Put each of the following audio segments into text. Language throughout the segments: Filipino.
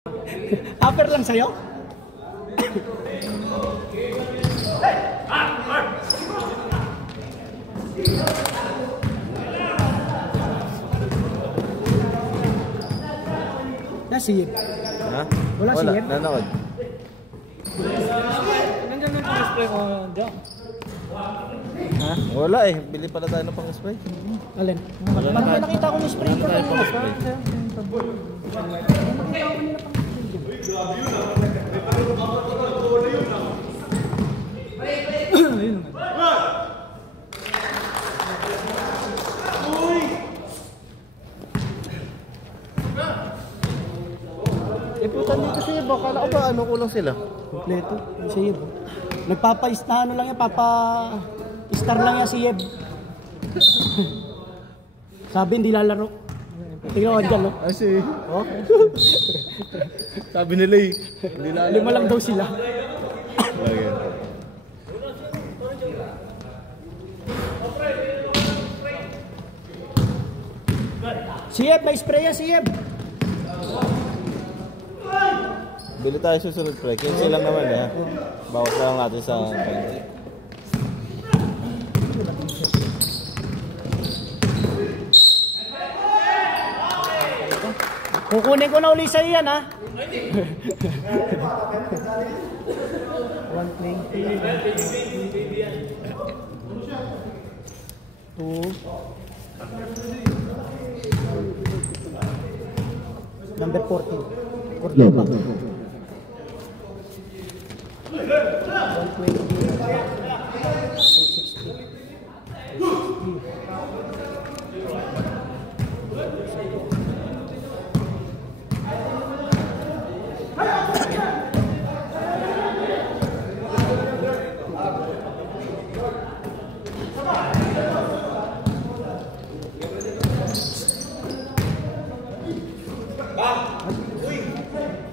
Upper lang sa'yo? Nasiyip. Ha? Wala siyip? Nanood. Nandiyan na yung spray mo dyan. Ha? Wala eh. Bili pala tayo ng pang-spray. Alin? Nakita ko yung spray ko lang yun. Eh putan dito siya ba? Kala ko ba ano kulang sila? Kompleto. Si Yeb. Nagpapa-ano lang yan. Papa-star lang yan si Yeb. Sabi hindi lalaro. Tingnan mo dyan, no? Kasi, oh? Sabi nila eh. Hindi lalaro. 5 lang daw sila. Okay. Si Yeb, may spray yan si Yeb. Bili tayo susunod pre. 15 lang naman eh. Bawas lang natin sa 20. Kukunin ko na uli sa'yo yan, ha? 120. Number 14. Cordoba. 260.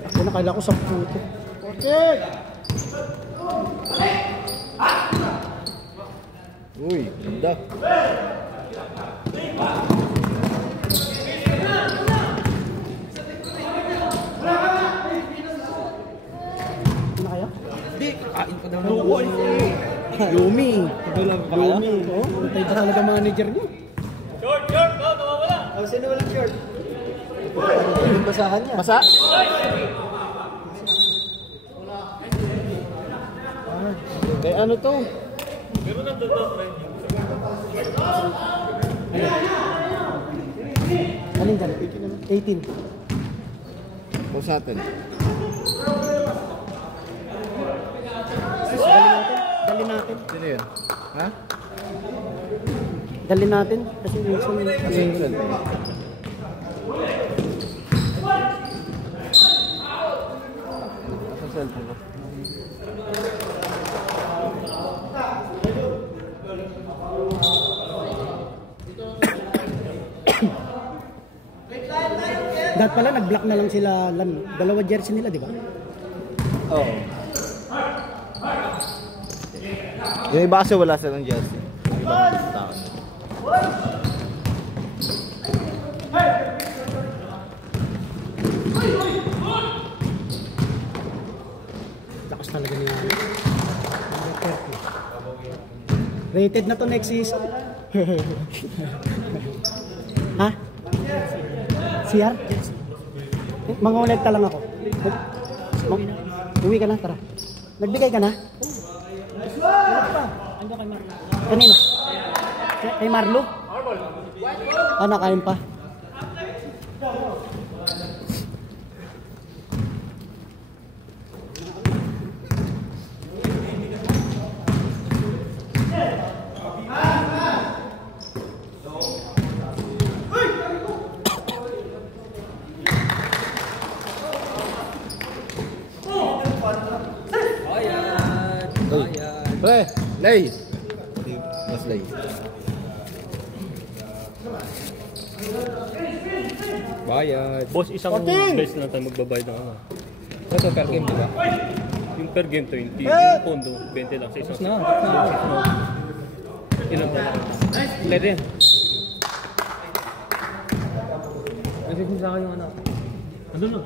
Ako nakala ko 10 puto. Okay. Uy, ganda. Ano kaya? Hindi, kain pa daw. Yumi. Yumi. Oh, tayo talaga manager niya. Short! Oh, nawawala! Sino walang short? Yung basahan niya. Masa? Eh ano to? Meron ng dada, friend. Alin dyan? 18. O sa atin. Dali natin. Sino yun? Ha? Dali natin. Kasi minsan Single. Sa cellphone ko. dahil pala nag-block na lang sila dalawa jersey nila, di ba? Oo. Yung iba kasi wala silang jersey. Yung ibang tao. Lakas talaga niya. Rated na to next season. Ha? CR? Mangolekta lang ako. Uwi ka na, tara. Nagbigay ka na? Kanina? Kay Marlo? Ah, nakain pa. Pre, lay. Mas lay. Bayad. Boss, isang base na tayo magbabayad ng ano. Ito per game, di ba? Yung per game 20. Yung pondo, 20 lang sa isang. Na. Ilan pa lang. Pwede. Nagiging sa akin yung anak. Ano na?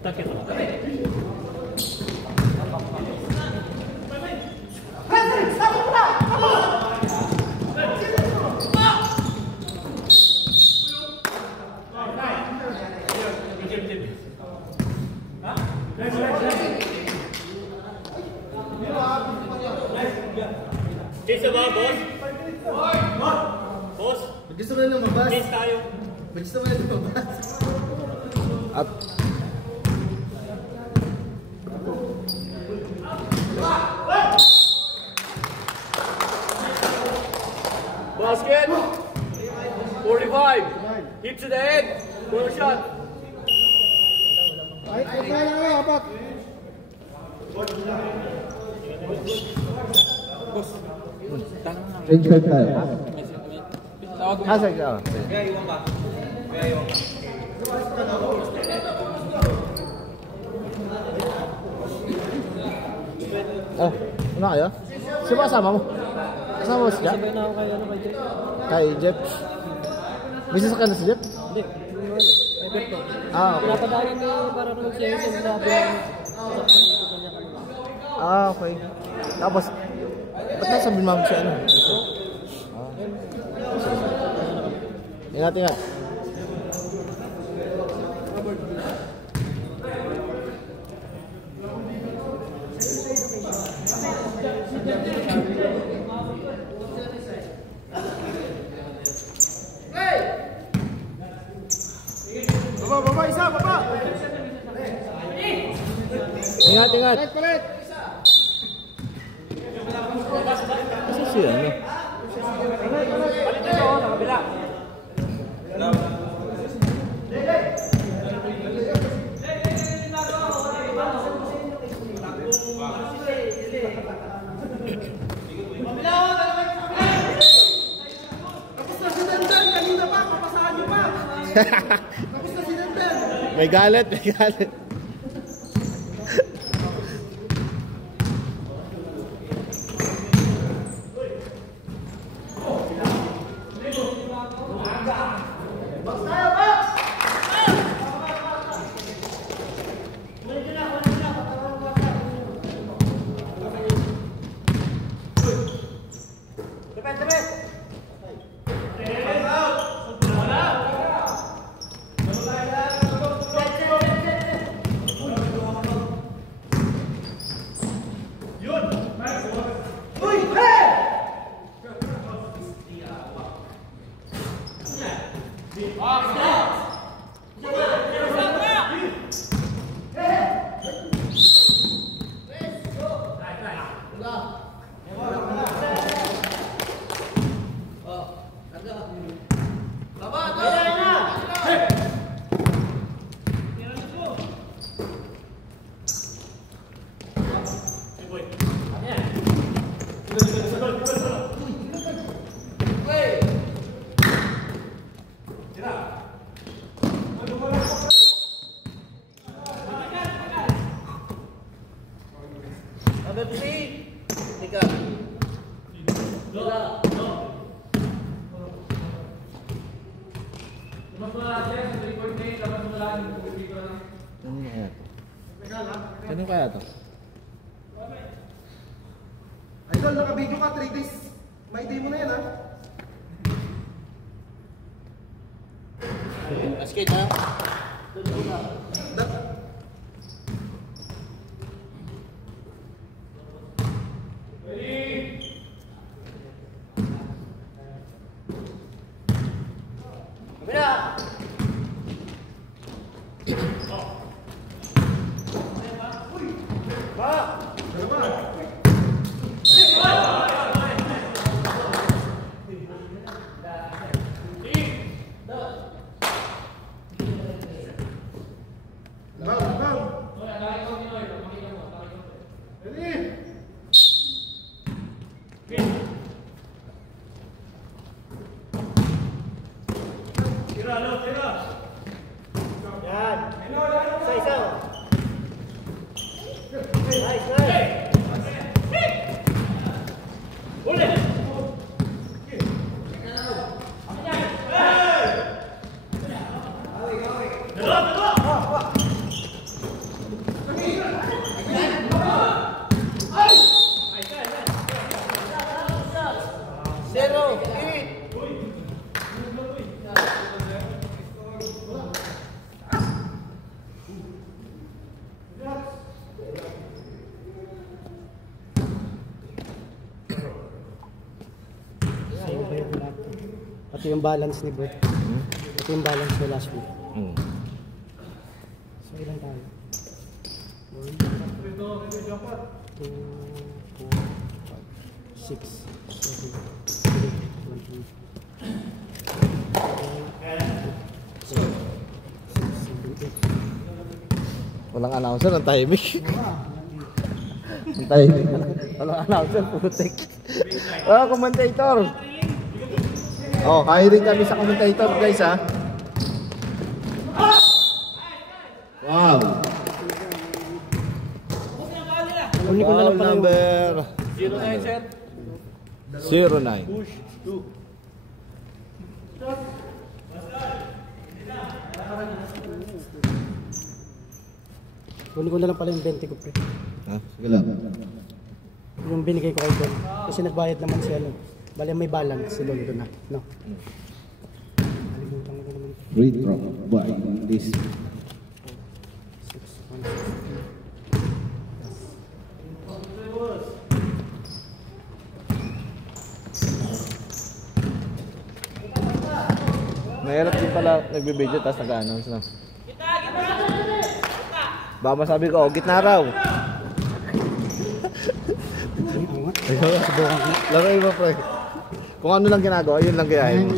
Kita-kita. Chase ba, boss? Boss? Gusto mo na lumabas? Chase tayo. Gusto mo na lumabas? Up. Basket. 45. Hit to the head. One shot. Ay, kaya nga, apat. Change card tayo. Hasag ka. Oh, ano kayo? Sino ba kasama mo? Kasama mo si Jack? Sabay na ako kay Jeff. Kay Jeff? May sasakyan na si Jeff? Hindi, Everton. Ah, okay. Pinapadali ni para naman siya yung sinabi ng sasakyan dito kanya kanina. Ah, okay. Tapos, ba't nasabi mo siya ano? Ingat, ingat. Baba, isa, baba! Ingat, ingat. Kasi siya, ano? Tapos na si Dandan, kanina pa, papasahan niyo pa! Tapos na si Dandan! May galit, may galit. Ano kaya to? Idol, naka-video ka, 3 days. May day mo na yan, ha? Basket, ha? Ito yung balance ni Brett. Ito yung balance ni last week. So ilan tayo? 1, 2, 4, 5, 6, 7, 8. Walang announcer, ang tahimik. Ang tahimik. Walang announcer, putik. Oh, commentator. Oh, hiring kami sa commentator, guys, ha. Wow. Foul number 09, sir. 09. Push 2. Kunin ko na lang pala yung 20 ko, pre. Ha? Sige lang. Yung binigay ko kay Don. Kasi nagbayad naman siya, no? Bali may balance si Don doon na, no? Kalimutan ko naman. Free throw by this. 6, 1, 6. Mahirap din pala nagbe-video tapos nag-announce na. Baka masabi ko, oh, gitna raw. Laro iba, pre. Kung ano lang ginagawa, yun lang gayahin mo.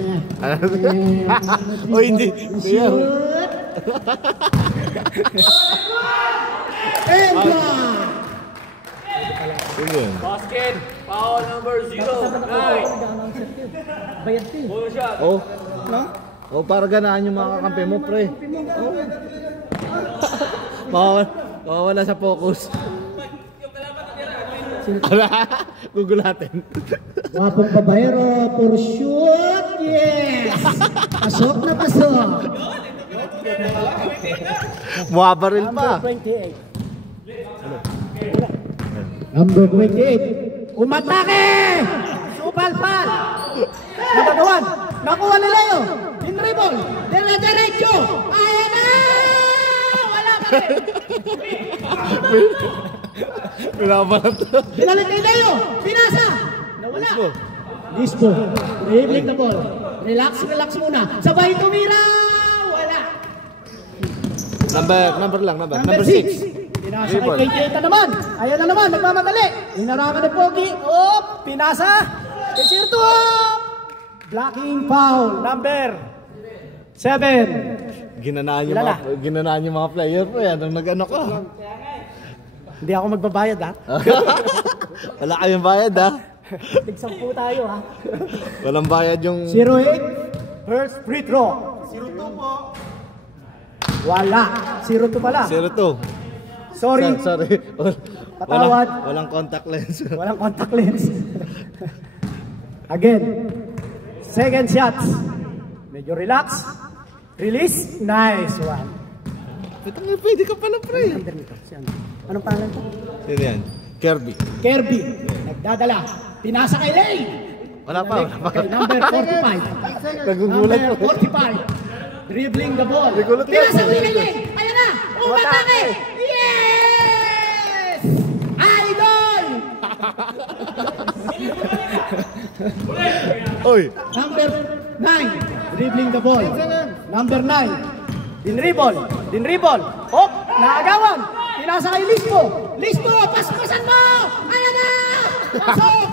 O hindi. Kaya. Basket, foul number 09. Bayad din. Oh. No? Oh, para ganaan yung mga kakampi mo, pre. Mawawala sa focus. Gugulatin. Wapong babayero, for shoot, yes! Pasok na pasok! Muabaril pa. Number 28. Umatake! Supalpal! Nabagawan! Nakuha nila yun! Inribol! Diretso! Ayan na! Wala pa rin! Pinabalat. Binalik kay Leo! Pinasa! Nawala! Lisbo! Dribbling the ball. Relax muna. Sabay tumira! Wala! Number 6. Pinasa kay Keita naman. Ayan na naman, nagmamadali. Inarangan ng Pogi. Pinasa. Kay Sirto. Blocking foul. Number 7. Ginanaan yung mga player po yan. Nung nag-ano ko. Hindi ako magbabayad, ha? Wala kayong bayad, ha? Tig-10 tayo, ha? Walang bayad yung... 08. First free throw. 02 po. Wala. 02 pala. 02. Sorry. Patawad. Walang contact lens. Walang contact lens. Again. Second shots. Medyo relax. Release. Nice one. Pwede ka pala, pre. Anong pangalan to? Sino yan? Kirby. Nagdadala. Pinasa kay Lay. Wala pa. Kay number 45. Nagugulat Number po. 45. Dribbling the ball. Nagulat ka. Pinasa kay Lay. Ayan na. Umatake. Yes! Idol! Oy. Number 9. Dribbling the ball. Number 9. Dinribol. Hop! Naagawan. Pinasa kay Lisbo! Paspasan mo! Ayan na! Pasok!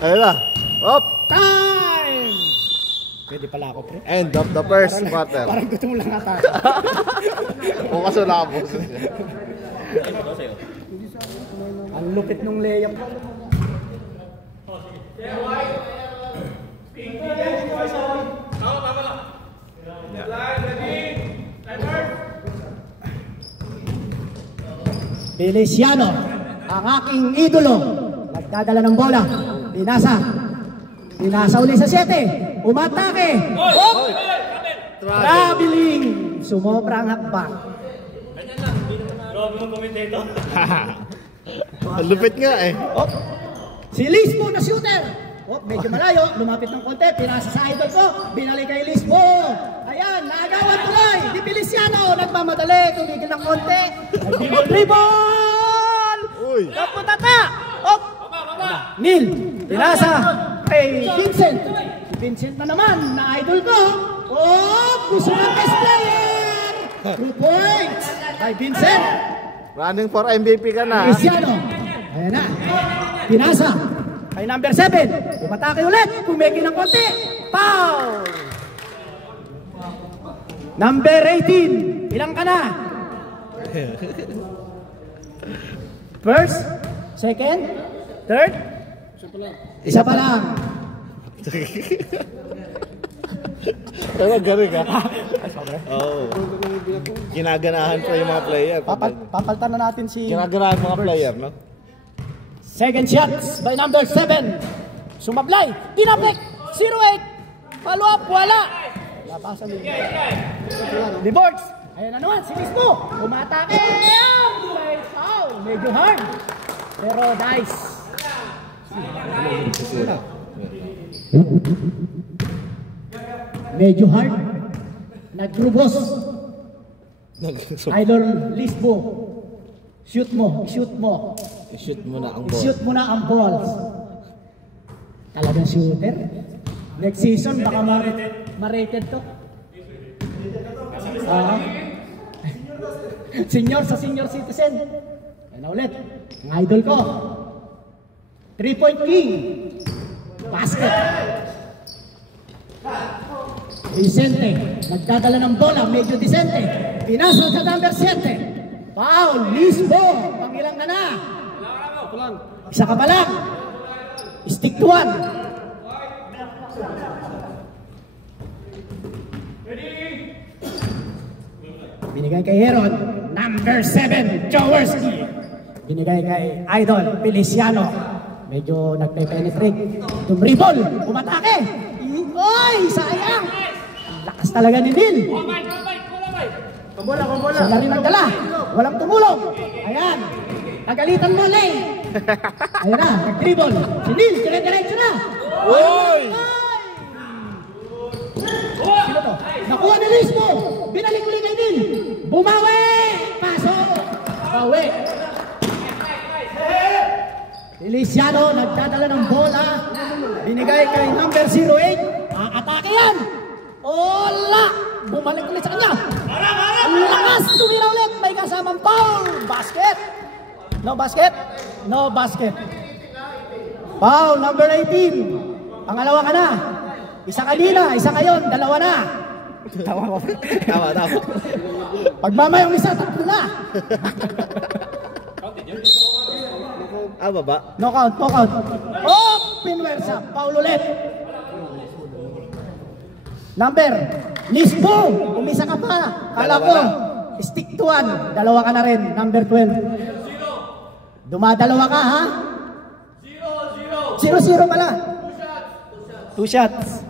Ayun na. Hop! Time! Pwede pala ako, pre. End of the first quarter. Parang gusto mo lang ata. Bukas wala ka po. Ang lupit nung layup. Feliciano, ang aking idolo, nagdadala ng bola. Pinasa uli sa 7. Umatake. Traveling. Sumobrang hakbang. Ang lupit nga eh. Si Lisbo na shooter. Medyo malayo, lumapit ng konti, pinasa sa idol ko, binalik kay Lisbo. Ayan, naagawan tuloy. Di Feliciano, nagmamadali, tumigil ng konti. Dribble! Uy. Kaputata! Nil, pinasa. kay Vincent. Si Vincent na naman, na idol ko. Oh, gusto ng best player. 2 points kay Vincent. Running for MVP ka na. Cristiano. Ayan na. Pinasa. Kay number 7. Umatake ulit. Pumeki ng konti. Foul. Number 18. Ilang ka na? First? Second? Third? Isa pa lang. Pero galing ka. Oo. Ginaganahan pa yung mga player. Papaltan na natin si... Ginaganahan mga player, no? Second shots by number 7. Sumablay. Tinapik. 0-8. Follow up. Wala. Lapasan din. Reports. Ayan na naman. Si Mismo. Umatake. Foul. Medyo hard. Pero nice. Medyo hard. Naggrubos. Idol Lisbo. Shoot mo. Shoot mo. I-shoot mo na ang ball. I-shoot mo na ang balls. Talagang shooter. Next season, baka ma-rated to. Senior sa senior citizen. Ayan na ulit. Ang idol ko. 3-point king. Basket. Vicente. Nagdadala ng bola. Medyo decente. Pinasa sa number 7. Foul. Lisbo. Pangilang ka na. Isa ka pa lang. Stick to 1. Binigay kay Heron. Number 7. Jaworski. Binigay kay Idol Feliciano. Medyo nagpe-penetrate. Tumribol. Umatake. Oy! Sayang. Lakas talaga ni Neil. Kumbola. Siya na rin nagdala. Walang tumulong. Ayan. Nagalitan mo, Lay. Ayan na. Nag-dribble. Si Neil. Dire-diretso na. Oy! Sino to? Nakuha ni Lismo. Binalik ulit kay Neil. Bumawi. Paso. Bawi. Feliciano. Nagdadala ng bola. Binigay kay number 08. Atake yan. Ola. Bumalik ulit sa kanya. Ang lakas. Tumira ulit. May kasamang foul. Basket. No basket. No basket. Foul number 18. Pangalawa ka na. Isa kanina. Isa ngayon. Dalawa na. Tama. Pagmamayong isa. Tatlo na. Baba. Knockout. Oh! Pinwersa. Foul ulit. Number. Lisbo. Umisa ka pa. Kala ko. Stick to 1. Dalawa ka na rin. Number 12. Dumadalawa ka, ha? 0-0 pala. 2 shots.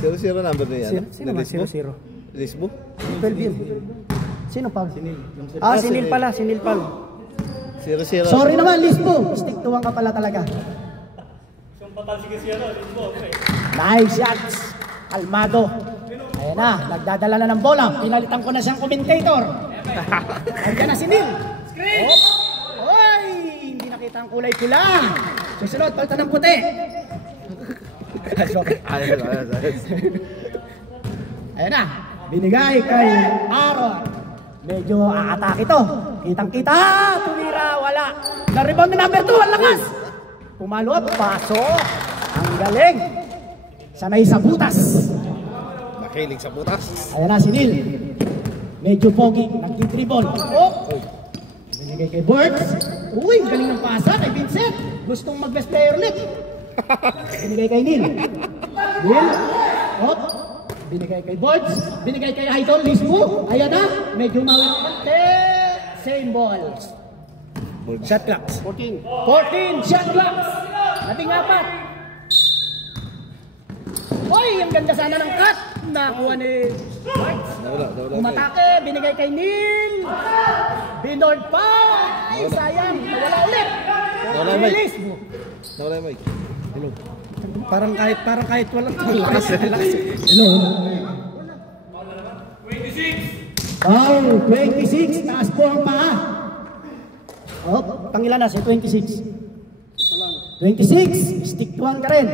0-0 number na yan. Sino ba? 0-0. Lisbo? 12 yun. Sino pa? Sinil pala. 0-0. Sorry naman, Lisbo. Stick to 1 ka pala talaga. Nice shots. Kalmado. Ayan na. Nagdadala na ng bola. Pinalitan ko na siyang commentator. Ayan na si Neil. Oy! Hindi nakita ang kulay pula. Susunod, palta ng puti. Ayan na. Binigay kay Aaron. Medyo aatake ito. Kitang-kita. Tumira. Wala. Na-rebound na number 2. Ang lakas. Pumalo at paso. Ang galing. Sanay sa butas. Makilig sa butas. Ayan na si Neil. Medyo pogi. Nagtitribol. Oh! Binigay kay Birds. Uy, galing ng pasa kay Vincent. Gustong mag-best player ulit. Binigay kay Neil. Neil. Oh! Binigay kay Birds. Binigay kay Idol Lisbo. Ayan na. Medyo mawin ng konti. Same balls. Shot clocks. 14 shot clocks. 14. Uy, ang ganda sana ng cut. Nakuha ni Birds. Umatake. Binigay kay Neil. Binord pa. Ay, sayang. Nawala ulit. Nawala yung mic. Lisbo. Nawala yung mic. Hello. Parang kahit walang lakas. Hello. 26. Oh, 26. Taas po ang paa. Oh, pangilan na si 26. 26. 26, stick to 1 ka rin.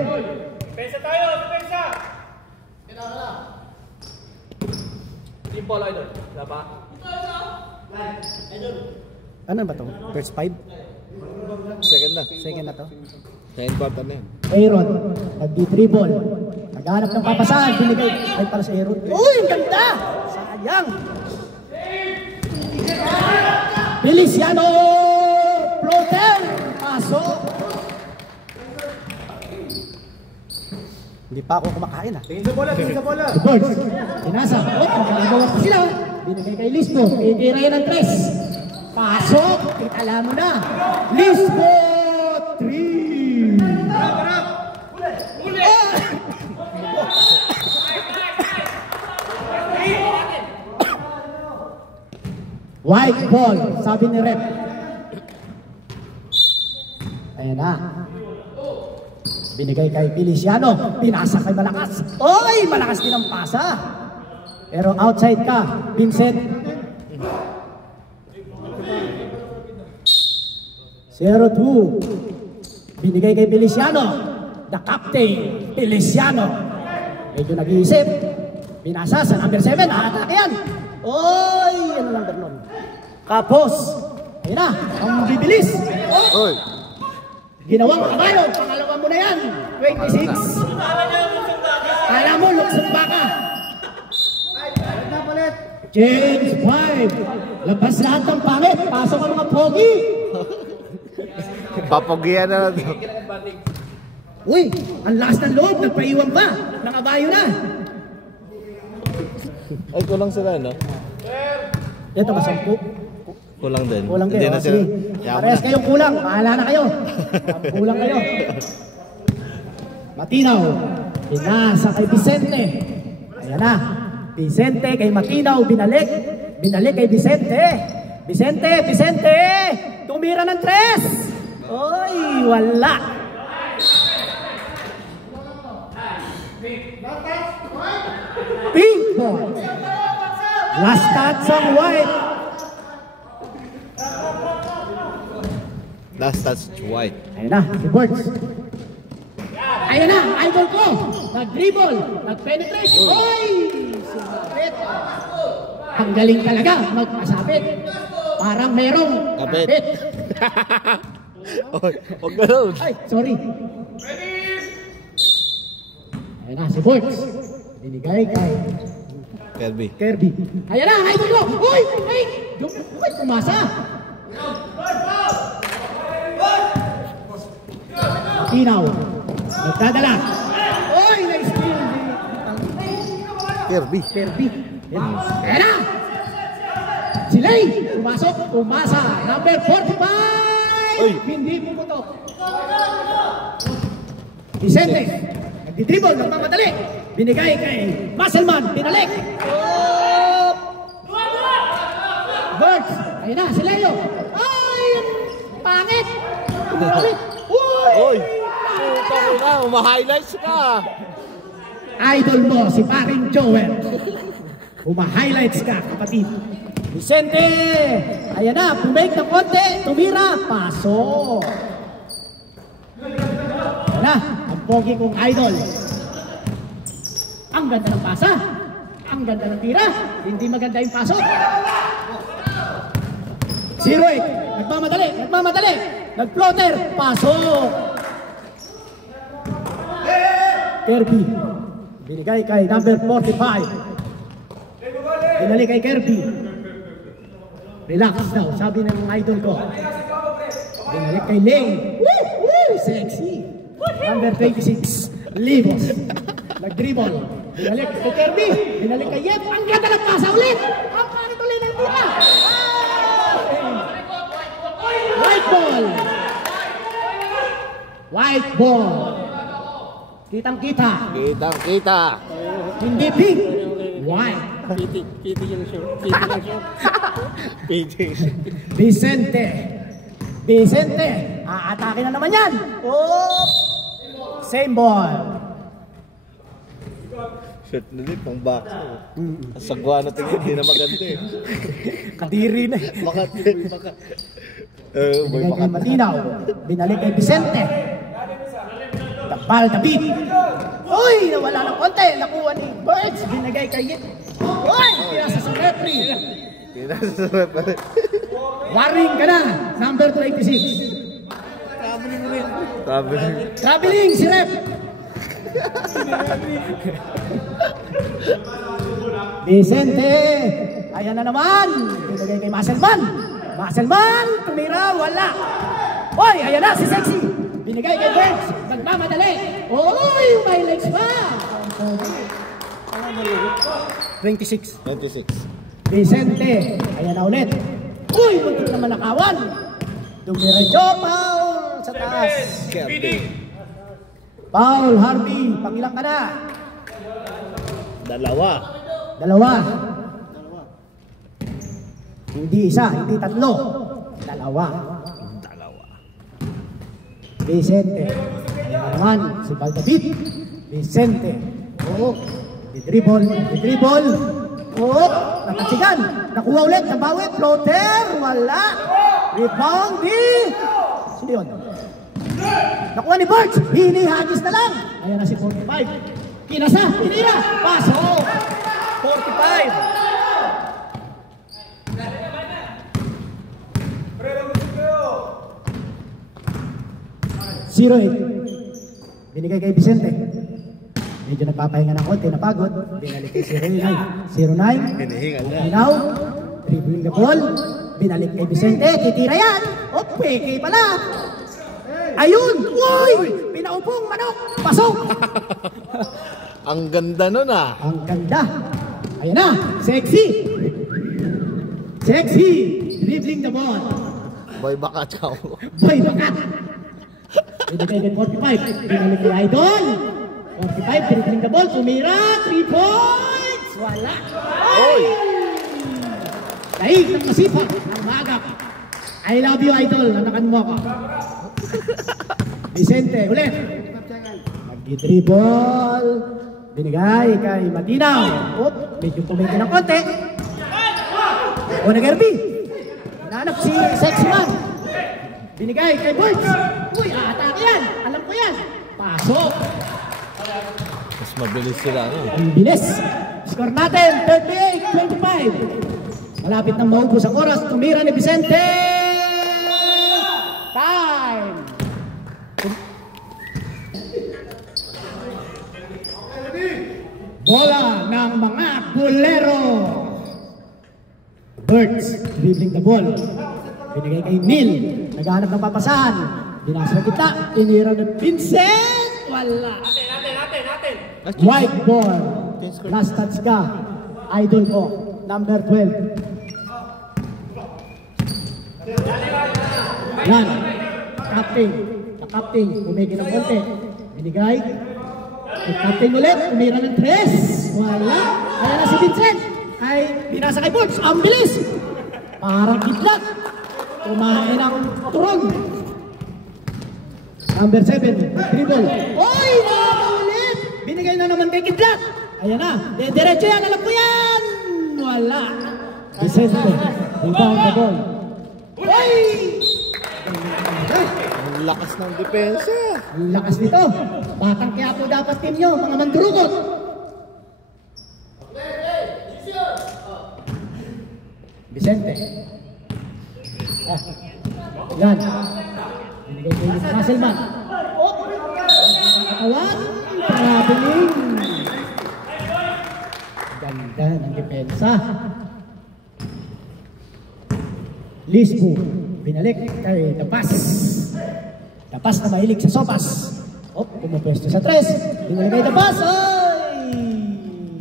Pesa tayo! Pesa! Team ball, idol. Wala pa? Ano ba to? First 5? Second na. Second na to. Second quarter na yun. Aaron, nagdi-dribble. Naghanap ng papasahan, binigay. Ay, para sa Aaron. Uy, ang ganda! Sayang! Feliciano! Floater! Paso! Hindi pa ako kumakain ah. Tingin sa bola, tingin sa bola. The Birds. Pinasa. Oh, magkagawa pa sila. Binigay kay Lisbo. Itira yan ng 3. Pasok. Itala mo na. Lisbo 3. White ball. Sabi ni Rep. Ayan na. Binigay kay Feliciano, pinasa kay Malakas. Oy, malakas din ang pasa. Pero outside ka, Vincent. 0-2. Binigay kay Feliciano. The captain, Feliciano. Medyo nag-iisip. Pinasa sa number 7. Atake yan. Oy, ano number nun? Kapos. Ayun na, ang bibilis. Oh. Oy. Ginawang kabayo, pangalawa mo na yan. 26. Kala mo, luksumba ka. Change 5. Labas lahat ng pangit. Pasok ang mga pogi. Papogian na lang ito. Uy, ang lakas ng loob. Nagpaiwan pa. Nakabayo na. Ay, kulang sila, no? Ito ba 10? Kulang din. Kulang Hindi kayo. na sila. Parehas kayong kulang. Bahala na kayo. Kulang kayo. Matinaw. Pinasa kay Vicente. Ayan na. Vicente kay Matinaw. Binalik. Binalik kay Vicente. Vicente. Tumira ng 3. Oy, wala. Pink ball. Last touch ang White. Last touch, White. Ayun na, si Birds. Ayun na, idol ko. Nag-dribble, nag-penetrate. Oy! Sumapit. Ang galing talaga magpasapit. Parang merong Kapit. kapit. Oy, huwag gano'n. Ay, sorry. Ayun na, si Birds. Binigay kay Kirby. Kirby. Ayun na, idol ko. Uy! Ay! Uy, pumasa. Matinaw. Nagdadala. Oy, na-steal. Kirby. Kirby. Ayan na. Si Lay. Pumasok. Pumasa. Number 45. Oy. Hindi pumutok. Vicente. Nagdi-dribble. Nagmamadali. Binigay kay Muscleman. Binalik. Oh. Birds. Ayun na. Si Leo. Ay! Pangit. Pangit. Oy! Puta ko na, uma-highlights ka! Idol mo, si paring Joel. Uma-highlights ka, kapatid. Vicente! Ayan na, pumake ng konti, tumira, paso. Ayan na, ang pogi kong idol. Ang ganda ng pasa. Ang ganda ng tira. Hindi maganda yung pasok. 0-8. Nagmamadali. Nag-floater. Pasok. Kirby. Binigay kay number 45. Binalik kay Kirby. Relax daw, sabi ng idol ko. Binalik kay Lane. Woo! Sexy. Number 26. Libos. Nag-dribble. Binalik kay Kirby. Binalik kay Yep. Ang ganda ng pasa ulit. Ang parit ulit ng tira. White ball. White ball. Kitang-kita. Kitang-kita. Hindi pink. White. Piti yung short. Piti. Vicente. Aatake na naman yan. Oh. Same ball. Shit na din, pang box. Sagwa na tingin, hindi na maganda eh. Kadiri na. Baka. Binigay kay Matinaw. Binalik kay Vicente. Tapal, David. Uy, nawala ng konti. Nakuha ni Birds. Binagay kay Git. Uy, pinasa sa referee. Waring ka na. Number 26. Traveling si Rep. Vicente. Ayan na naman. Binagay kay Muscleman. Muscleman. Tumira. Wala. Uy, ayan na si Sexy. Binigay kay Birds. Nagmamadali. Uy, may legs pa. 26. Vicente. Ayan na ulit. Uy, muntik na manakawan. Dumiretso. Paul sa taas. Paul, Harvey. Pangilang ka na? Dalawa. Hindi isa, hindi tatlo. Dalawa. Vicente. Ayan naman, si Valdavid. Vicente. Oo. Dribble. Oo. Natasigan. Nakuha ulit. Nabawi. Floater. Wala. Rebound. Sino yun? Nakuha ni Birds. Hinihagis na lang. Ayan na si 45. Kinasa. Tinira. Paso. 45. 0-8. Binigay kay Vicente. Medyo nagpapahinga ng konti, napagod. Binalik kay 0-9. Hinaw. Dribbling the ball. Binalik kay Vicente. Titira yan. O, peke pala. Ayun. Uy! Pinaupong manok. Pasok. Ang ganda nun ah. Ang ganda. Ayan na. Sexy. Dribbling the ball. Boy bakat ka. Binigay kay 45. Binalik kay Idol. 45. Dribbling the ball. Tumira. 3 points. Wala. Oy! Daig ng masipa. Ang magap. I love you, Idol. Nanakan mo ako. Vicente. Ulit. Nag-dribble. Binigay kay Matinaw. Medyo tumigil ng konti. O nag-RB. Nanap si Sexy Man. Binigay kay Birds. Uy, aatake yan. Alam ko yan. Pasok. Mas mabilis sila. Ang bilis. Score natin, 38-25. Malapit nang maubos ang oras. Tumira ni Vicente. Time. Bola ng mga Bulero. Birds, dribbling the ball. Binigay kay Neil. Naghahanap ng papasahan. Binasa kita. Tinira ni Vincent. Wala. Natin. White ball. Last touch ka. Idol ko. Number 12. Yan. Captain. Umigil ng konti. Binigay. Captain ulit. Umira ng 3. Wala. Ayan na si Vincent. Ay binasa kay Birds. Ang bilis. Parang kidlat. Kumain ng turon. Number 7, dribble. Oy, nakaulit! Binigay na naman kay Kidlat. Ayan na, diretso yan, alam ko yan! Wala. Vicente, rebound the ball. Oy! Ang lakas ng depensa. Ang lakas nito. Batang kaya po dapat team nyo, mga mandurukot. Vicente. Yan. Binigay ko yung Muscleman. Katawan. Traveling. Ganda ng depensa. Lisbo. Binalik kay Dapas. Dapas na mahilig sa sopas. Pumapwesto sa 3. Binalik kay Dapas. Ay!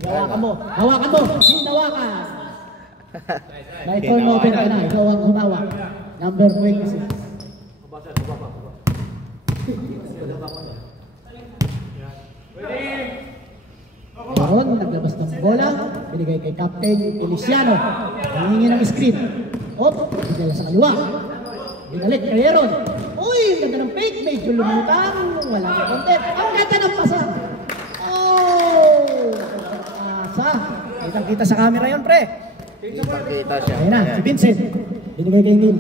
Hawakan mo. Hinawakan. May turnover ka na. Ikaw ang humawak. Number 26. Meron, naglabas ng bola. Binigay kay Captain Feliciano. Nangingi ng screen. Binigay sa kaliwa. Binalik kay Aaron. Uy, ganda ng fake. Medyo lumutang. Wala sa content. Ang ganda ng pasa. Pasa. Kitang-kita sa camera yun, pre. Kita siya. Ayan na, si Vincent. Binigay kay Neil.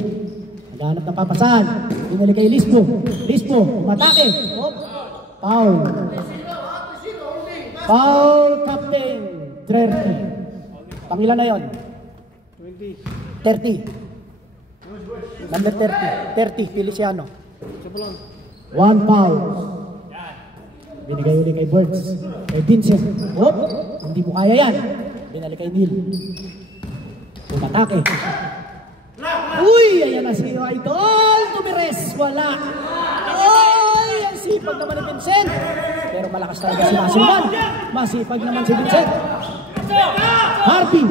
Naghanap ng papasahan. Binigay kay Lisbo. Umatake. Foul. Foul, Captain. 30. Pangilan na yun? 30. Number 30. 30, Feliciano. 1 foul. Binigay uli kay Birds. Kay Vincent. Oh, hindi mo kaya yan. Binalik kay Neil. Umatake. Uy, ayan na si Idol. Tumires. Wala. Uy, ang sipag naman ni Vincent. Pero malakas talaga si Masulman. Masipag naman si Vincent. Harvey.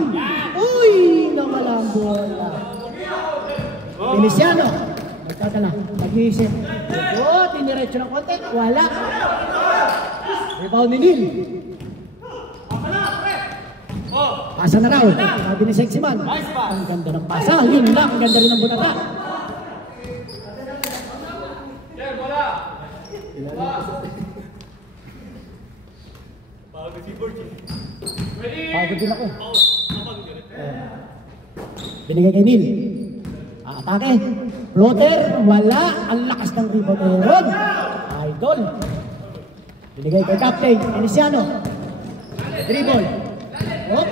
Uy, nawala ang bola. Feliciano. Nagtatala. Nag-iisip. Oh, tiniretso ng konti. Wala. Rebound ni Neil. Pasa na raw. Sabi ni Sexy Man. Ang ganda ng pasa. Yun lang. Ang ganda rin ng butata. Pagod din ako. Binigay kay Neil. Atake. Floater. Wala. Ang lakas ng rebound meron. Idol. Binigay kay Captain Feliciano. Dribble. Oh.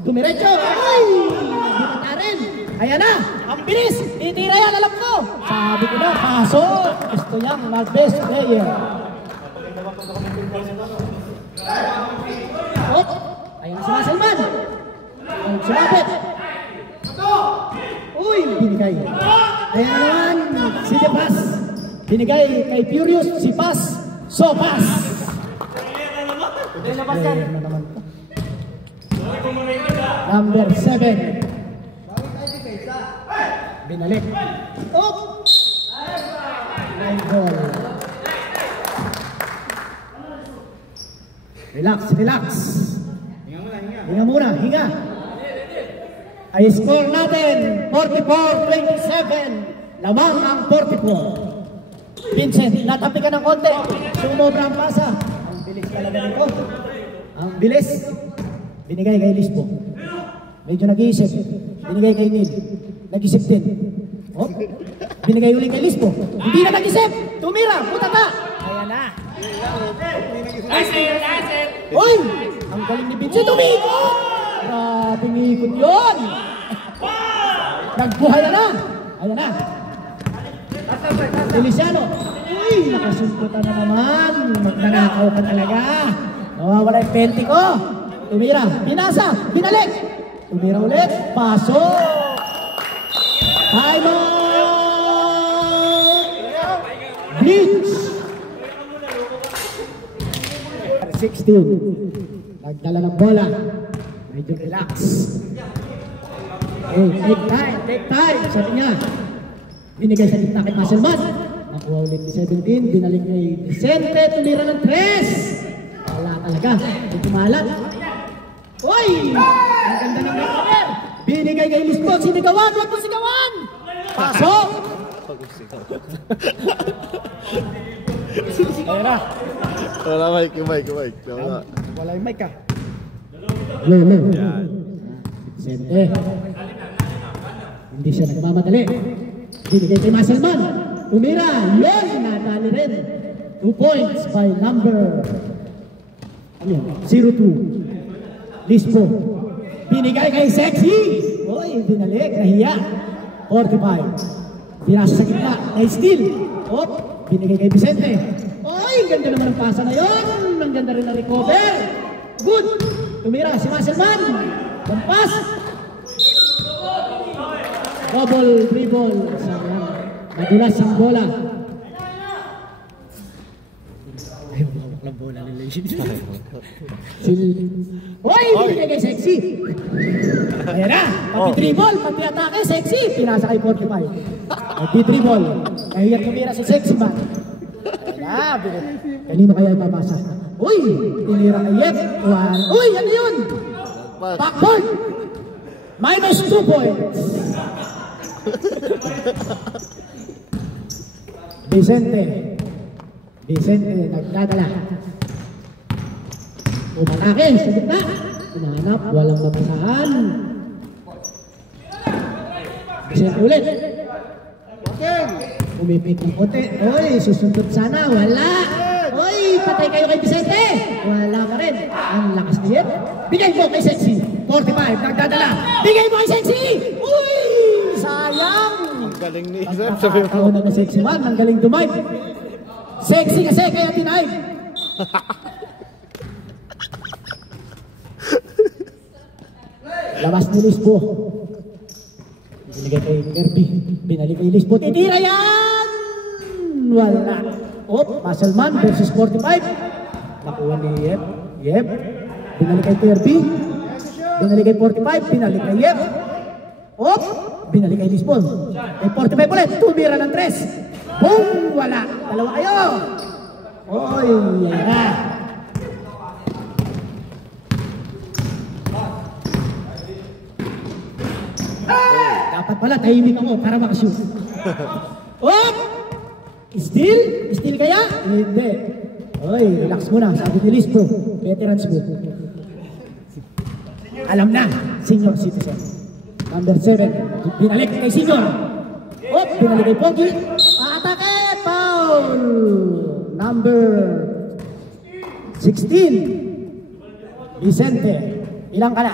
Dumiretso. Ay! Bumata rin. Ayan na. Ang bilis. Titira yan. Alam ko. Sabi ko na. Paso. Gusto niyang mag-best player. Oh. Ayan na si Maselman. Sumapit. Uy. Binigay. Ayan naman. Si Depas. Binigay kay Furious. Si Pas. Sopas. Player na naman to. Number 7. Binalik. Oh! Goal. Relax, relax. Hinga muna, hinga. Ay score natin 44-27. Lamang ang 44. Vincent, natapi ka ng konti. Sumobra ang pasa. Ang bilis talaga nito. Ang bilis. Binigay kay Lisbo. Medyo nag-iisip. Binigay kay Neil. Nag-isip din. Oh. Binigay uli kay Lisbo. Hindi na nag-isip. Tumira. Puta ka. Ayan na. Uy! Ang galing ni Vincent. Tumikot! Grabe ngikot yun. Nagbuhay na. Ayan na. Feliciano. Uy! Nakasuntutan na naman. Magnanakaw ka talaga. Nawawala yung penti ko. Tumira, binasa, binalik. Tumira ulit, paso. Time out! Blitz! 16. Nagdala ng bola. Medyo relax. Okay, take time. Sabi niya. Binigay sa gitna kay Maselman. Nakuha ulit ni 17. Binalik kay Vicente. Tumira ng 3. Wala talaga. Medyo malat. Uy! Ang ganda ng player. Binigay kay Lisbo. Sinigawan. Huwag mo sigawan. Pasok. Ayan na. Wala mic, mic. Wala yung mic ka. Lolo. Vicente. Hindi siya nagmamadali. Binigay kay Maselman. Tumira. Yun. Nadali rin. 2 points by number 02. Lisbo. Binigay kay Sexy. Uy, binalik. Nahiya. 45. Binasa sa gitna. Na-steal. Oh, binigay kay Vicente. Uy, ganda naman ang pasa na yun. Ang ganda rin na recover. Good. Tumira si Maselman. Lampas. Double dribble. Nadulas ang bola. Ayaw ng bola nila Uy! Binigay kay Sexy! Ayan na! Pati dribble, pati atake, Sexy! Pinasa kay 45. Pati dribble. Kahiyat tumira si Sexy Man. Ayan na! Kanino kaya ipapasa? Uy! Tinira kay Yep. Uy! Ano yun? Backboard! Minus 2 points. Vicente nagdadala. Umatake sa gitna. Hinahanap, walang mabasahan. Vicente ulit. Umipit ng kote. Uy, susundot sana. Wala. Uy, Patay kayo kay Vicente. Wala ka rin. Ang lakas ni Yep. Bigay mo kay Sexy. 45, nagdadala. Bigay mo kay Sexy. Uy! Sayang. Ang galing ni Rep. Sabi mo. Pagkakataon na Sexy man. Ang galing dumive. Sexy kasi kaya tinive. Labas ni Lisbo. Binigay kay Kirby. Binalik kay Lisbo. Titira yan! Wala. Muscleman versus 45. Nakuha ni Yep. Yep. Binalik kay Kirby. Binalik kay 45. Binalik kay Yep. Binalik kay Lisbo. Kay 45 ulit. Tumira ng 3. Boom! Wala. Dalawa kayo. Oy, yan na. Dapat pala tahimik ako para makashoot. Steal? Steal kaya? Hindi. Oy, relax muna. Sabi ni Liz Pro. Veterans mo. Alam na. Senior citizen. Number 7. Binalik kay senior. Binalik kay Pogi. Atake! Foul! Number 16. Vicente. Ilang ka na?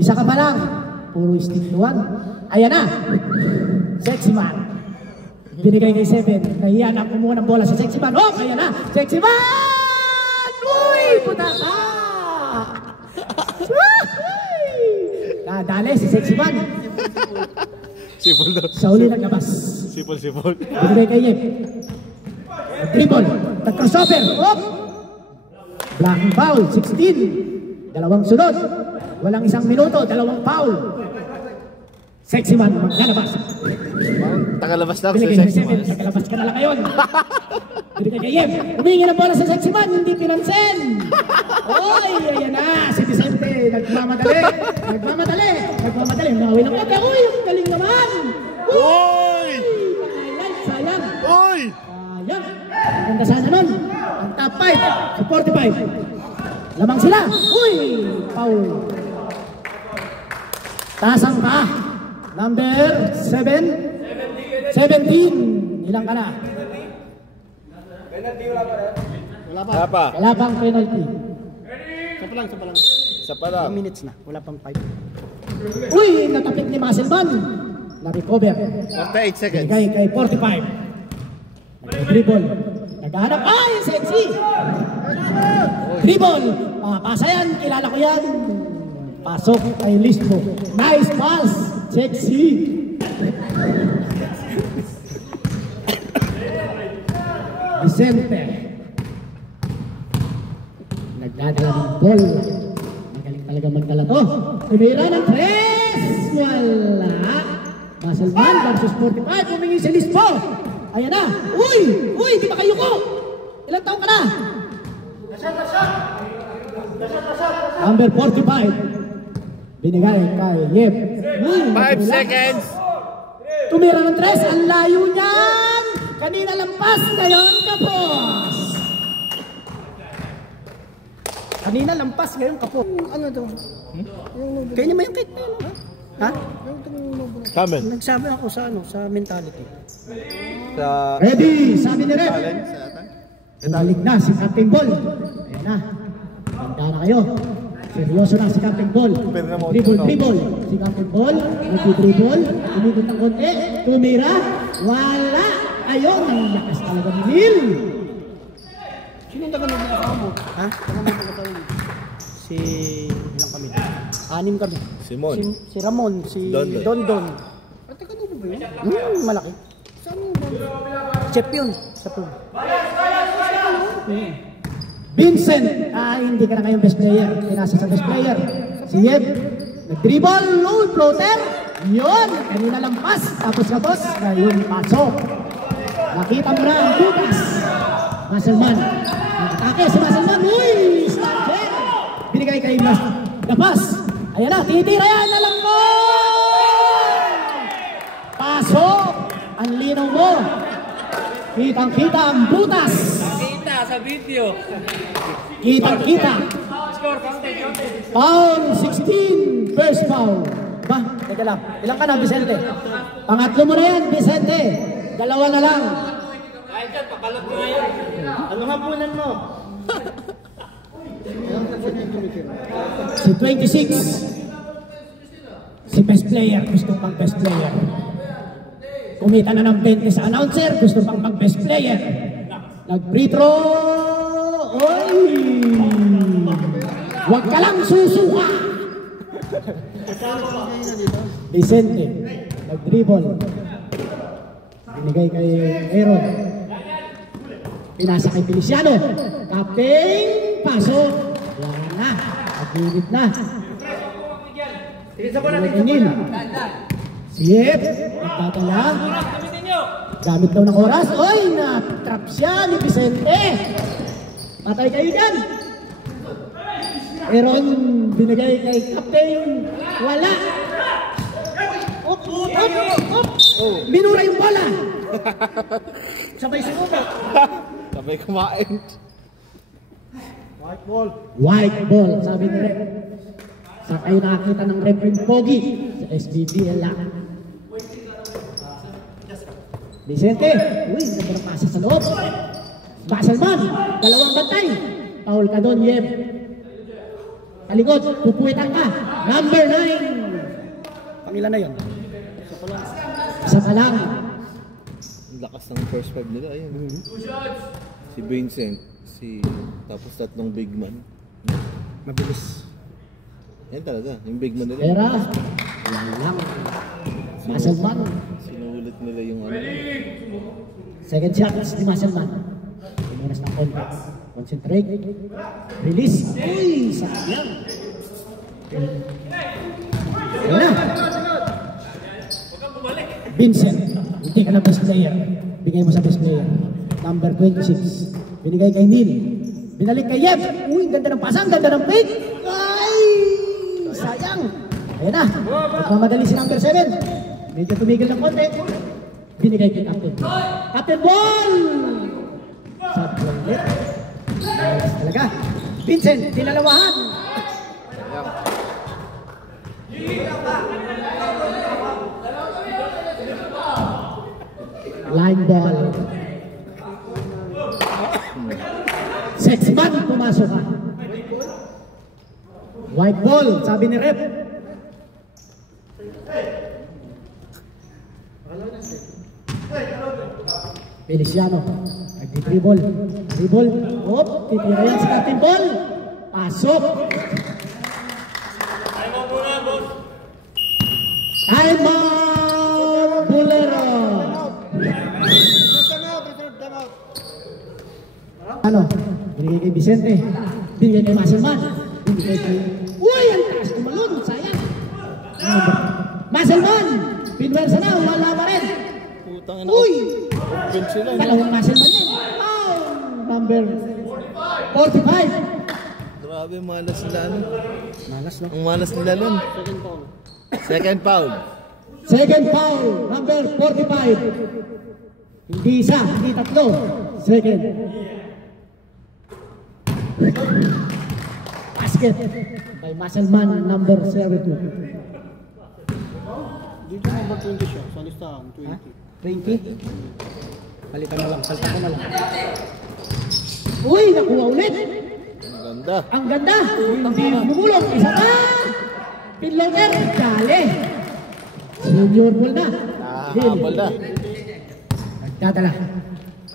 Isa ka pa lang. Puro stick to 1. Ayan na. Sexy man. Binigay kay 7. Nahiya na kumuha ng bola sa Sexy man. Ayan na. Sexy man! Uy! Puta ka! Nadali si Sexy man. Sipol daw. Sa uli naglabas. Sipol. Binigay kay Yep. Dribble. Nag-crossover. Blocking foul. 16. Dalawang sunod. Walang isang minuto. Dalawang foul. Sexy man. Magkalabas. Tagalabas lang Binigay sa kay Sexy 7. man. Magkalabas ka na lang ngayon. Binigay kay Yep. Humingi ng bola sa Sexy man. Hindi pinansin. Oy, ayan na. Si Vicente. Nagmamadali. Nakawin ng kote. Uy, ang galing naman. Uy! Sayang. Uy! Sayang. Ang ganda sana nun. Ang top 5. Si 45. Lamang sila. Uy! Foul. Tasang pa. Number 7. 17. Ilang ka na? Wala pa. Wala pang penalty. Isa pa lang. 2 minutes na. Wala pang 5. Uy! Natapik ni Muscleman. Na-recover. 48 seconds. Bigay kay 45. Nag-dribble. Naghahanap. Ay! Sexy! Dribble. Pasa yan. Kilala ko yan. Pasok kay Lisbo. Nice pass. Sexy. Vicente. Nagdadala ng ball. Magaling talaga magdala to. Tumira ng 3. Wala. Muscleman versus 45. Humingi si Lisbo. Ayan na. Uy! Di ba kayo ko? Ilang taon ka na? Number 45. Binigay kay Yep. 5 seconds. Tumira ng 3. Ang layo niyan. Kanina lampas. Ngayon kapos. Kanina lampas. Ngayon kapos. Ano ito? Kaya naman yung cake na yun. Ha? Kamen. Nagsabi ako sa mentality. Sa... Ready! Sabi ni Rep. Balik na si Captain Ball. Ayan na. Handa na kayo. Seryoso na si Captain Ball. Dribble. Si Captain Ball. Nag-dribble. Umikot ng konti. Tumira. Wala. Ayun. Ang lakas talaga ni Neil. Sino ang tagal na mo? Ha? Si... Ilang kami? 6 kami. Simon. Si Ramon. Si Don. Ate ka ba yun? Malaki. Saan yung chef yun? Sa pool. Vincent! Hindi ka na kayong best player. Pinasa sa best player. Si Yep. Nag-dribble. Low floater. Yun. Kanina lampas. Tapos. Ngayon pasok. Nakita mo na ang butas. Muscleman. Nag-atake si Muscleman. Uy! Snapper! Binigay kay Dapas. Ayan na. Titira yan. Alam mo! Pasok! Ang linaw mo. Kitang-kita ang butas. Kita sa video. Kitang-kita. Foul 16. First foul. Ba? Teka lang. Ilang ka na, Vicente? Pangatlo mo na yan, Vicente. 2 na lang. Ano hapunan mo? Si 26. Si best player, gusto pang best player. Kumita na ng 20 sa announcer, gusto pang mag best player. Nag-free throw. Oy! Huwag ka lang susuka. Vicente, nag-dribble. Binigay kay Aaron. Pinasa kay Feliciano. Kaping pasok. Wala na. Nag-init na. Tingin. Si Yep. Nagtatala. Gamit daw ng oras. Oy, na-trap siya ni Vicente. Patay kayo dyan. Aaron, binigay kay Captain. Wala. Up. Minura yung bola. Sabay siguro. Sabay kumain. White ball, sabi ni Rep. Sa kayo nakakita ng referee Pogi sa SBBL lang. Vicente, uy, nagpapasa sa loob. Baselman, dalawang bantay. Paul ka doon, Yep. Kalikot, pupuwitan ka. Number 9. Pangilan na yun? Isa pa lang. Ang lakas ng first five nila. Ayun. Si Vincent. Tapos tatlong big man. Mabilis. Yan talaga. Yung big man nila. Pera. Wala lang. Baselman. Sinulit nila yung ano. Second shot ni Baselman. Pinunas ng konti. Concentrate. Release. Uy, sayang. Ayun na. Vincent, hindi ka na best player. Bigay mo sa best player. Number 26. Binigay kay Neil. Binalik kay Yep. Uy, ganda ng pasang, ganda ng fake. Ay, sayang. Ayun na. Magmamadali si number 7. Medyo tumigil ng konti. Binigay kay Captain. Captain Ball! Sa ulit. Ayos talaga. Vincent, dinalawahan. Line ball. Sexman, pumasok ka. White ball, sabi ni Rep. Feliciano, nag-dribble. Dribble. Hop, titira yan sa Captain Ball. Pasok. Time out, Bulero. Ano? Binigay kay Vicente. Binigay kay Muscleman. Binigay kay... Uy! Ang taas tumalon! Sayang! Muscleman! Pinwersa na! Wala pa rin! Uy! Dalawang Muscleman yan! Oh! Number 45! Grabe, malas nila. Malas, no? Ang malas nila nun. Second foul. Second foul! Number 45! Hindi isa, hindi tatlo. Second. Basket by Muscleman, number 72. Dito number 20 siya, sa listahan, 20. 20? Balikan na lang, salta ko na lang. Uy, nakuha ulit! Ang ganda. Ang ganda! Hindi bumulong, isa pa! Pinloader, dali! Senior ball na. Habol na. Nagdadala.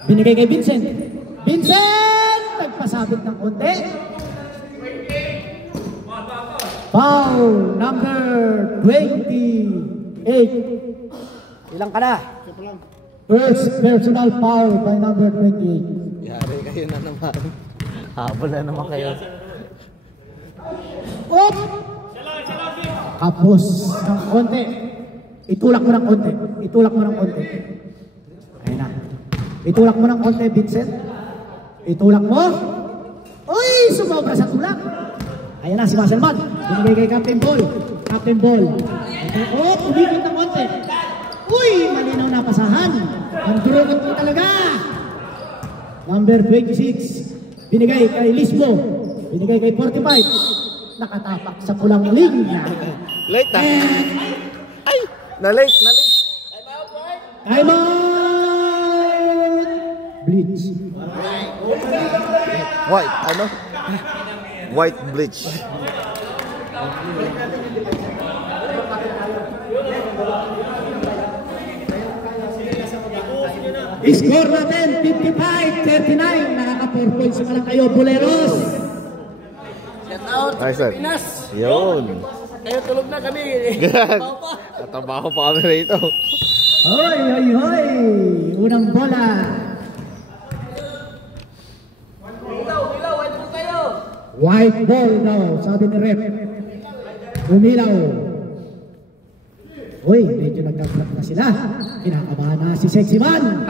Binigay kay Vincent. Vincent! Nagpasabit ng konti. Foul number 28. Ilang ka na? First personal foul by number 28. Yari kayo na naman. Habol na naman kayo. Up! Kapos ng konti. Itulak mo ng konti. Itulak mo ng konti. Ayun na. Itulak mo ng konti, Vincent. Itulak mo. Uy! Sumobra sa tulak. Ayan na si Muscleman. Binigay kay Captain Ball. Captain Ball. Oh, umikot ng konti. Uy! Malinaw na pasahan. Ang durukot mo talaga. Number 26. Binigay kay Lismo. Binigay kay 45. Nakatapak sa pulang linya. Late na. Ay! Na-late. Time out! Bleach. White, ano? White bleach. Score natin, 55-39. Nakaka-4 points na lang kayo, Buleros. Shout out sa Nice, sir. Pilipinas. Yun. Kayo tulog na kami. Tao pa. Natabaho pa kami rito. Hoy, hoy, hoy. Unang bola. Ilaw, ito po tayo. White ball daw, sabi ni Rep. Umilaw. Uy, medyo nagkaklap na sila. Kinakabahan na si Sexy Man.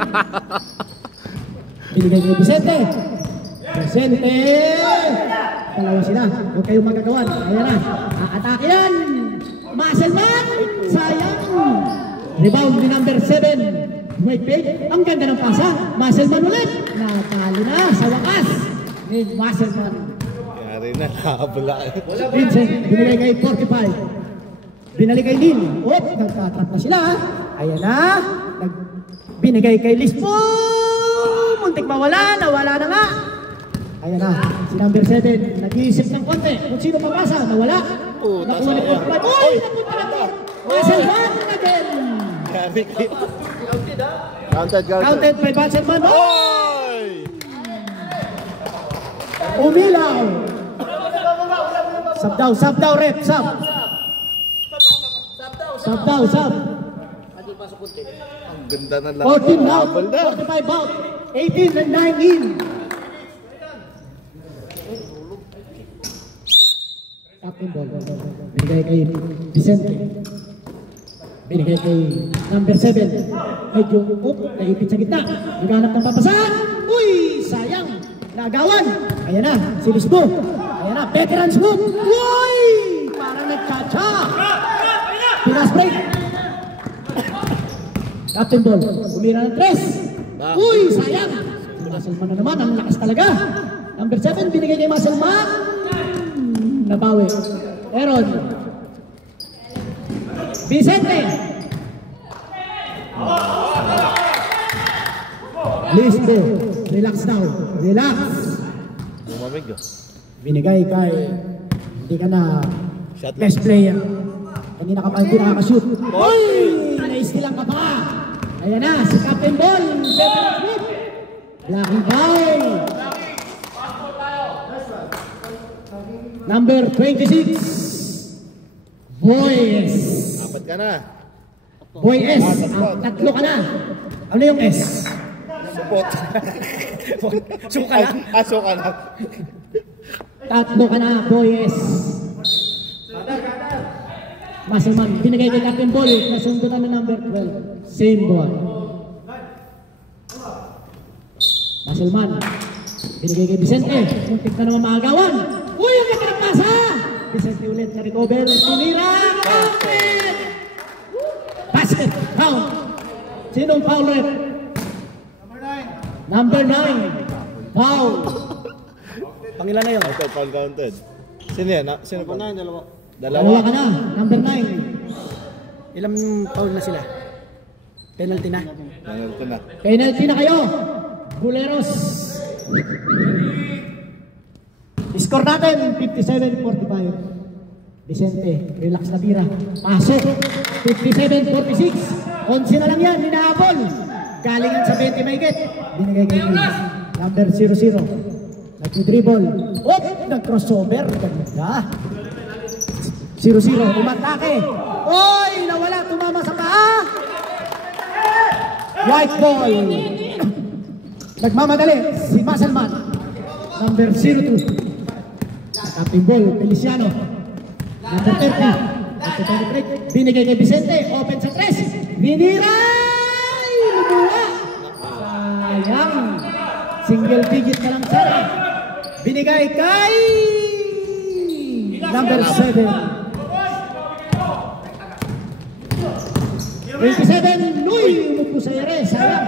Binigay kay Vicente. Vicente! Dalawa sila. Huwag kayong magagawan. Ayan na. Aatake yan. Muscle Man. Sayang. Rebound ni number 7. Wait, wait. Ang ganda ng pasa. Muscle Man ulit. Natalo na sa wakas. Ni Muscle Man. Yari na, nakabula. Vincent, binigay kay 45. Binalik kay Neil. Nagtatrap na sila. Ayan na. Binigay kay Lispo. Muntik mawala. Nawala na nga. Ayan na. Si number 7. Nag-iisip ng konti. Kung sino papasa. Nawala. Nakuha ni 45. Uy! Napunta na to. Basselman again. Counted by Basselman. Oy! Umilaw. Sub daw, rep. Sub. Sub daw. Ang ganda na lang. 14 out, Habol na. 45 out, 18 and 9 in. Captain ball. Binigay kay Vicente. Binigay kay number 7. Medyo naipit sa gitna. Naghanap ng papasahan. Uy, sayang. Nagawan. Ayan na, si Lisbo. Ayan na, veterans move. Uy, parang nagchacha. Pinas break. Captain ball, umira ng 3. Uy, sayang. Muscleman na naman, ang lakas talaga. Number 7, binigay kay Muscleman. Nabawi. Aaron. Vicente. Lisbo. Relax now. Relax. Bumamig ah. Binigay kay, hindi ka na best player. Kanina ka pa hindi nakakashoot. Uy! Naistilang ka pa. Ayan na, si Captain Ball. Blocking foul. Number 26. Boys. Apat ka na. Boy S. Tatlo ka na. Ano yung S? Support. Suka lang. Suka lang. Tatlo ka na, Boy S. Muscleman, binigay kay Captain Ball. Nasundutan na number 12. Same ball. Muscleman, binigay kay Vicente. Muntik na naman maagawan. Uy, ang ganda ng pasa! Vicente ulit na recover. Tinira! Basket! Basket! Foul! Sinong foul rep? Number 9. Foul! Pangilan na yun? Counted. Sino yan? Sino pa? Dalawa ka na. Number 9. Ilang foul na sila? Penalty na. Penalty na kayo. Buleros. Score natin 57-45. Vicente, relax na tira. Pasok. 57-46. 11 na lang yan. Hinahabol. Galingan sa 20 maigit. Binigay kayo. Number 00. Nag-dribble. Nag-crossover. Ganda. 0-0. Umatake. Oy! Nawala. Tumama sa paa. White ball. Nagmamadali. Si Muscleman. Number 02. Captain Ball. Feliciano. Number 30. Binigay kay Vicente. Open sa 3. Biniray! Lumuha. Sayang. Single digit na lang sana. Binigay kay number 7. 27, Luy, umupo sa ere, sayang.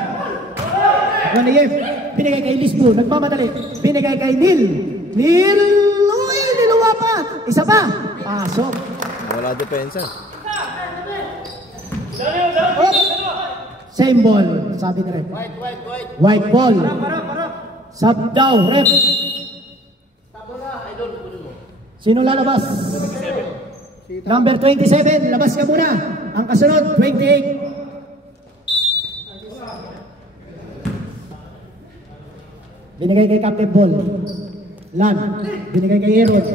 Juaniev, binigay kay Lisbo, nagmamadali. Binigay kay Neil. Neil, Luy, niluwa pa. Isa pa, pasok. Wala depensa. Same ball, sabi ni ref. White ball. Sub daw, ref. Sino lalabas? Number 27, labas ka muna. Ang kasunod, 28. Binigay kay Captain Ball. Lan, binigay kay Aaron.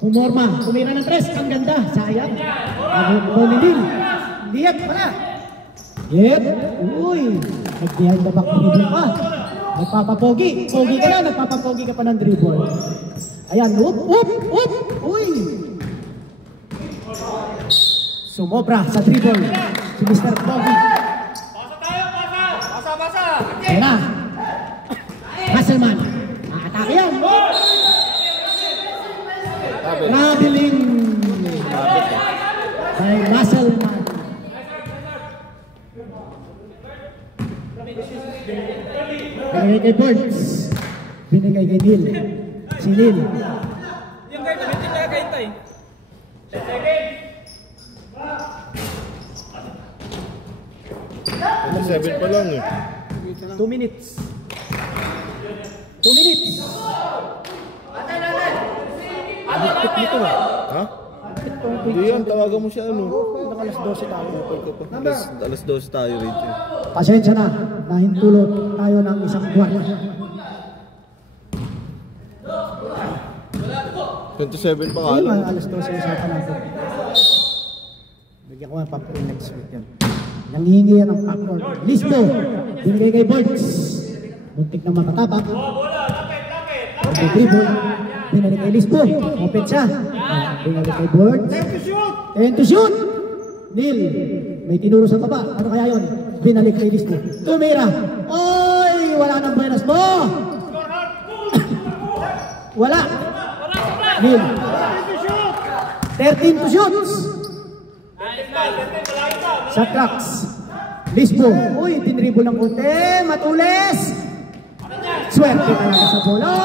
Pumorma, kumira ng 3. Ang ganda, sayang. Bolilin. Diep pala. Diep. Uy, nag-behind the back dribble pa. Nagpapapogi. Pogi ka na, nagpapapogi ka pa ng dribble. Ayan, up. Uy. Sumobra sa dribble. Si Mr. Pogi. Basa. Ayan na. Hasselman. Atake yan. Traveling. By Hasselman. Binigay kay Burns. Binigay kay Neil. Si Neil. Yung guard, nabitin na kayo tayo. 7 pa lang eh. 2 minutes. 2 minutes. Higpit nito ah. Ha? Hindi yan, tawagan mo siya ano. Alas 12 tayo. Alas 12 tayo rito. Pasensya na, nahintulot tayo ng isang buwan. 27 pa nga Ayun, lang. alas 12 usapan natin. Bigyan ko ng popcorn next week yan. Nangihingi yan ng popcorn. Lisbo, binigay kay Burns. Muntik na makatapak. Okay, dribble. Binalik kay Lisbo. Open siya. Binalik kay Burns. 10 to shoot! Neil, may tinuro sa baba. Ano kaya yun? Binalik kay Lisbo. Tumira. Oy, wala nang buenas mo. Wala. Neil. 13 to shoot. Sa tracks. Lisbo. Uy, tinribble ng konti. Matulis. Swerte talaga sa bola.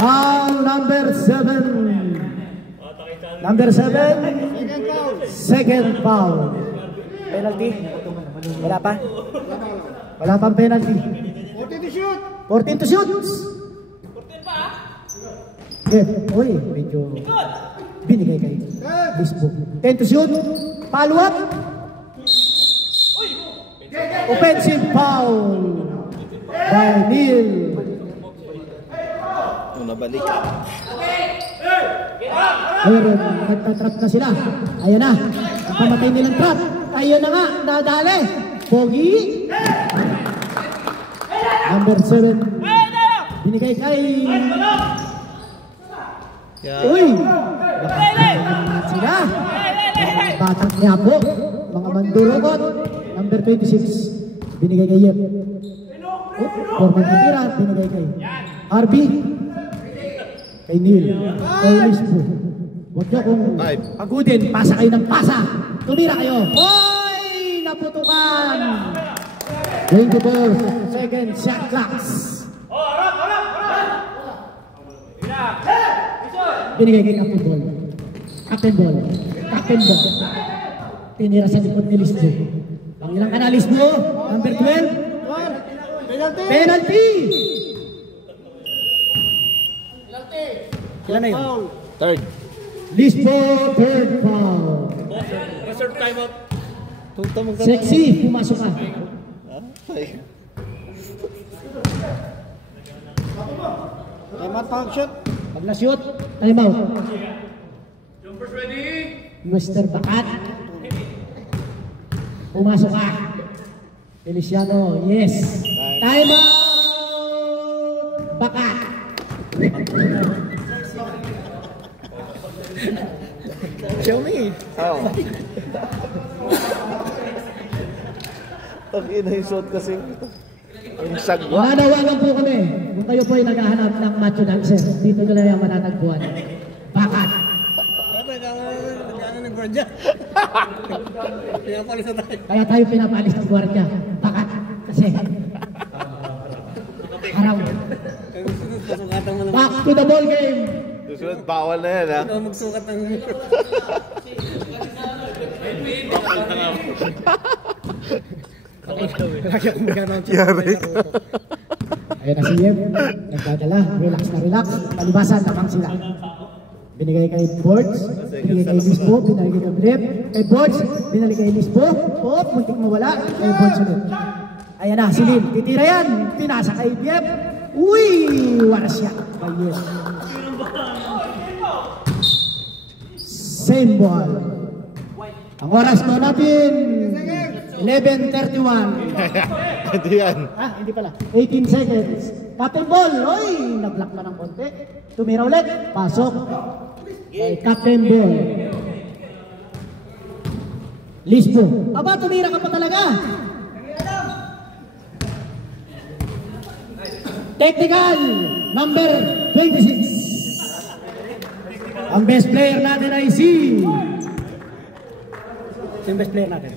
Foul number 7. Number 7. Second foul. Penalty. Wala pa? Wala pang penalty. 14 to shoot. 14 to shoot. 14 pa ah? Uy, medyo binigay kay Lisbo. 10 to shoot. Follow up. Offensive foul by Neil. Nabalik. Ayun, nagtatrap na sila. Ayan na. Ang pamatay nilang trap. Ayun na nga, nadali. Pogi. Number 7. Binigay kay... Uy! Nakakalaman sila. Mga batang niyapo. Mga mandurukot. Number 26. Binigay kay Yep. Forman Katira. Binigay kay Harvey. Kay Neil. Kay Lisbo. Huwag nyo kung pagudin. Pasa kayo ng pasa. Tumira kayo. Hoy! Naputukan. 24 second shot clocks. Binigay kay Captain Ball. Captain Ball. Captain Ball. Tinira sa likod ni Lisbo. Ang ilang ka na Lisbo? Number 12. Penalty! Penalty! Kailan na yun? Third. Lisbo, third foul. Reserve timeout. Sexy, pumasok ka. Timeout, pang shot. Pag na-shoot, time out. Jumpers ready? Mr. Bakat. Pumasok ka. Feliciano, yes. Time out! Bakat. Show me. Oh. Taki na yung shot kasi. Yung sagwa. Nanawagan po kami. Kung kayo po ay naghahanap ng macho dancer, dito nyo lang yung matatagpuan. Bakat. Kaya tayo pinapalis ng gwardiya. Bakat. Kasi haraw. Back to the ball game. Susunod, bawal na yan ha. Magsukat ng Lagi akong magano'n. Yari. Ayan na si Yeb. Nagdadala. Relax na relax. Palibasan lamang sila. Binigay kay Bords. Binigay kay Lisbo. Binigay kay Blip. Kay Bords. Binigay kay Lisbo. Oh, muntik mawala. Kay Bords ulit. Ayan na, si Lin. Titira yan. Pinasa kay Yeb. Uy! Waras yan. Ayun. Same ball. Ang oras ko natin 11:31. Hindi yan. Hindi pala. 18 seconds. Captain ball. Oy, nag-block pa ng konti. Tumira ulit. Pasok. Kay Captain ball. Lisbo. Aba, tumira ka pa talaga. Technical number 26. Ang best player natin ay si... Yung best player natin.